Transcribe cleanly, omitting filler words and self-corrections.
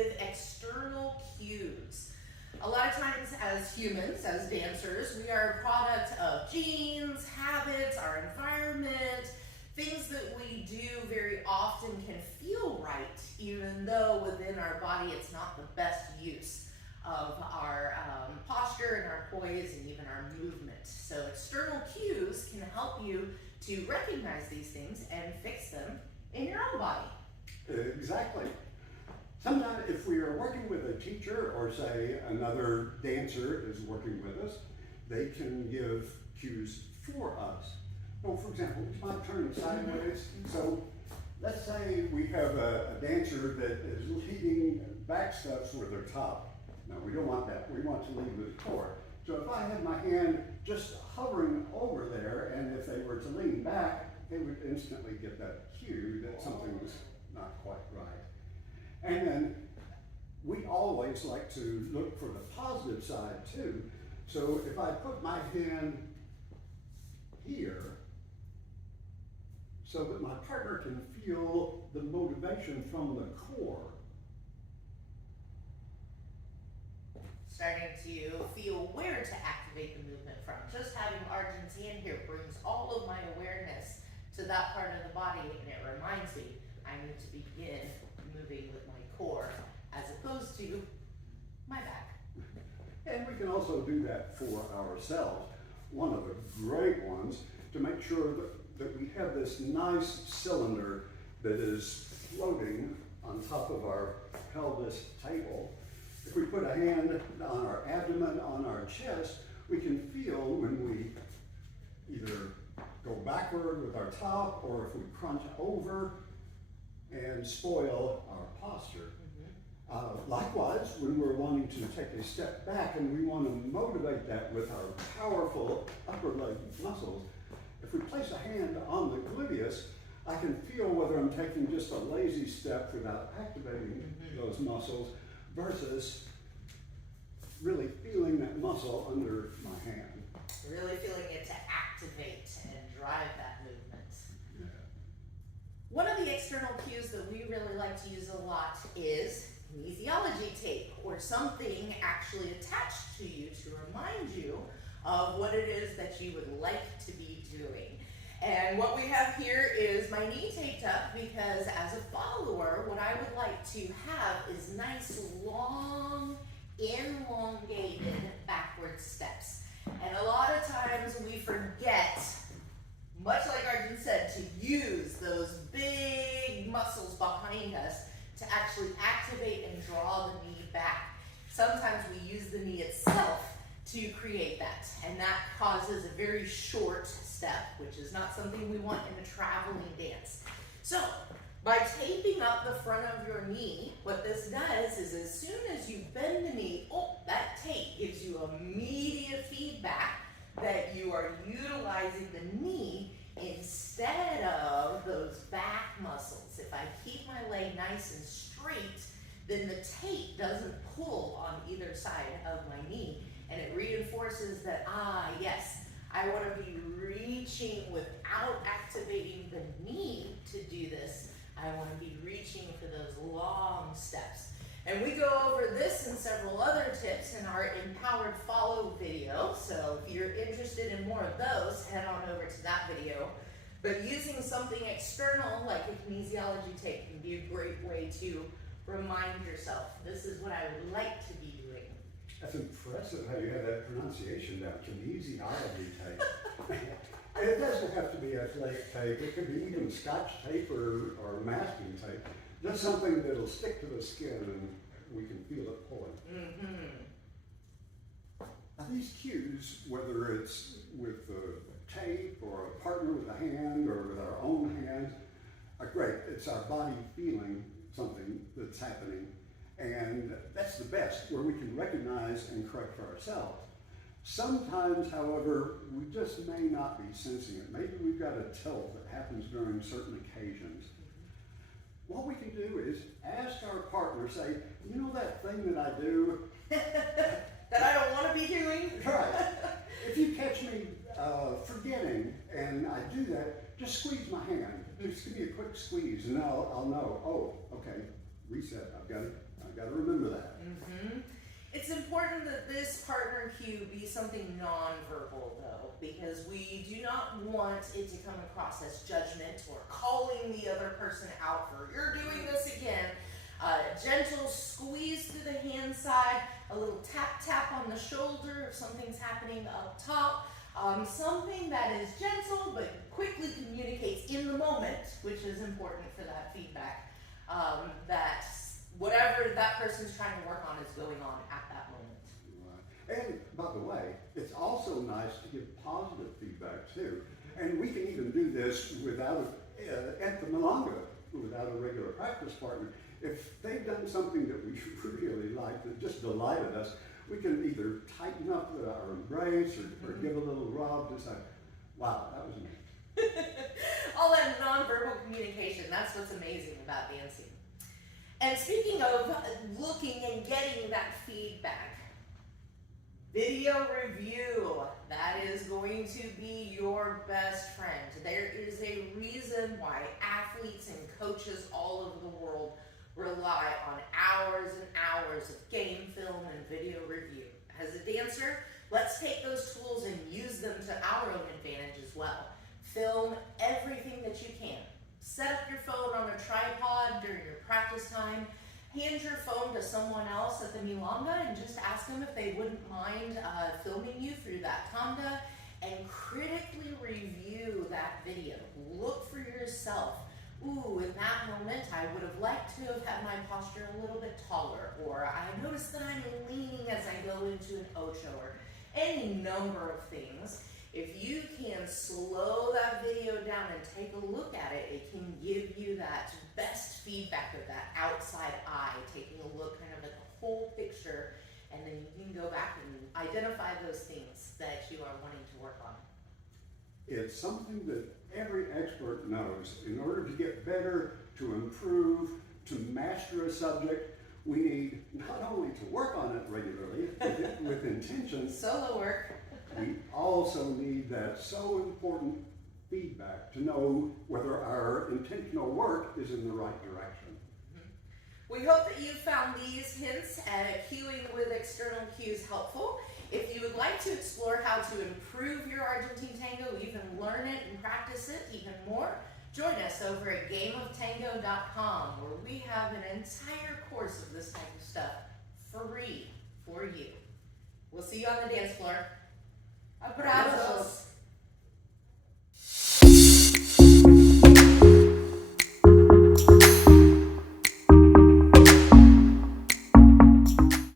with external cues. A lot of times as humans, as dancers, we are a product of genes, habits, our environment. Things that we do very often can feel right, even though within our body it's not the best use of our posture and our poise and even our movement. So external cues can help you to recognize these things and fix them in your own body. Exactly. Sometimes if we are working with a teacher or say another dancer is working with us, they can give cues for us. Well, for example, it's my turn sideways. So let's say we have a dancer that is leading back steps with their top. No, we don't want that. We want to lead with the core. So if I had my hand just hovering over there, and if they were to lean back, they would instantly get that cue that something was not quite right. And then we always like to look for the positive side too. So if I put my hand here, so that my partner can feel the motivation from the core. Starting to feel where to activate the movement from. Just having Argen's hand here brings all of my awareness to that part of the body, and it reminds me I need to begin moving with my core as opposed to my back. And we can also do that for ourselves. One of the great ones to make sure that we have this nice cylinder that is floating on top of our pelvis table. If we put a hand on our abdomen, on our chest, we can feel when we either go backward with our top or if we crunch over and spoil our posture. Likewise, when we're wanting to take a step back and we want to motivate that with our powerful upper leg muscles, if we place a hand on the gluteus, I can feel whether I'm taking just a lazy step without activating those muscles versus really feeling that muscle under my hand. Really feeling it to activate and drive that movement. Yeah. One of the external cues that we really like to use a lot is kinesiology tape, or something actually attached to you to remind you of what it is that you would like to be doing. And what we have here is my knee taped up because as a follower, what I would like to have is nice, long, elongated backward steps. And a lot of times we forget, much like Argen said, to use those big muscles behind us to actually activate and draw the knee back. Sometimes we use the knee itself to create that, and that causes a very short step, which is not something we want in a traveling dance. So by taping up the front of your knee, what this does is as soon as you bend the knee, that tape gives you immediate feedback that you are utilizing the knee instead of those back muscles. If I keep my leg nice and straight, then the tape doesn't pull on either side of my knee, and it reinforces that, yes, I want to be reaching without activating the knee to do this. I want to be reaching for those long steps. And we go over this and several other tips in our Empowered Follow video. So if you're interested in more of those, head on over to that video. But using something external like a kinesiology tape can be a great way to remind yourself, this is what I would like to be doing. That's impressive how you have that pronunciation down, kinesiology tape. It doesn't have to be athletic tape. It could be even Scotch tape or masking tape. Just something that'll stick to the skin and we can feel it pulling. Now these cues, whether it's with the tape or a partner with a hand or with our own hands, are great. It's our body feeling something that's happening. And that's the best, where we can recognize and correct for ourselves. Sometimes, however, we just may not be sensing it. Maybe we've got a tilt that happens during certain occasions. What we can do is ask our partner, say, you know that thing that I do? That I don't want to be doing? Right. If you catch me forgetting and I do that, just squeeze my hand. Just give me a quick squeeze and I'll know, oh, okay, reset. I've got to remember that. It's important that this partner cue be something nonverbal, though, because we do not want it to come across as judgment or calling the other person out for, you're doing this again. Gentle squeeze through the hand side, a little tap on the shoulder if something's happening up top. Something that is gentle but quickly communicates in the moment, which is important for that feedback, that whatever that person's trying to work on is going on at that moment. Right. And by the way, it's also nice to give positive feedback too. And we can even do this without at the milonga, without a regular practice partner. If they've done something that we really like, that just delighted us, we can either tighten up our embrace or give a little rub to say, wow, that was neat. All that nonverbal communication, that's what's amazing about dancing. And speaking of looking and getting that feedback, video review, that is going to be your best friend. There is a reason why athletes and coaches all over the world rely on hours and hours of game film and video review. As a dancer, let's take those tools and use them to our own advantage as well. Film everything that you can. Set up your phone on a tripod during your practice time. Hand your phone to someone else at the milonga and just ask them if they wouldn't mind filming you through that tanda, and critically review that video. Look for yourself. Ooh, in that moment, I would have liked to have had my posture a little bit taller, or I noticed that I'm leaning as I go into an ocho, or any number of things. If you can slow that video down and take a look at it, it can give you that best feedback of that outside eye, taking a look kind of at the whole picture, and then you can go back and identify those things that you are wanting to work on. It's something that every expert knows. In order to get better, to improve, to master a subject, we need not only to work on it regularly with intention. Solo work. We also need that so important feedback to know whether our intentional work is in the right direction. We hope that you found these hints at cueing with external cues helpful. If you would like to explore how to improve your Argentine Tango, even learn it and practice it even more, join us over at gameoftango.com, where we have an entire course of this type of stuff free for you. We'll see you on the dance floor. Abrazos.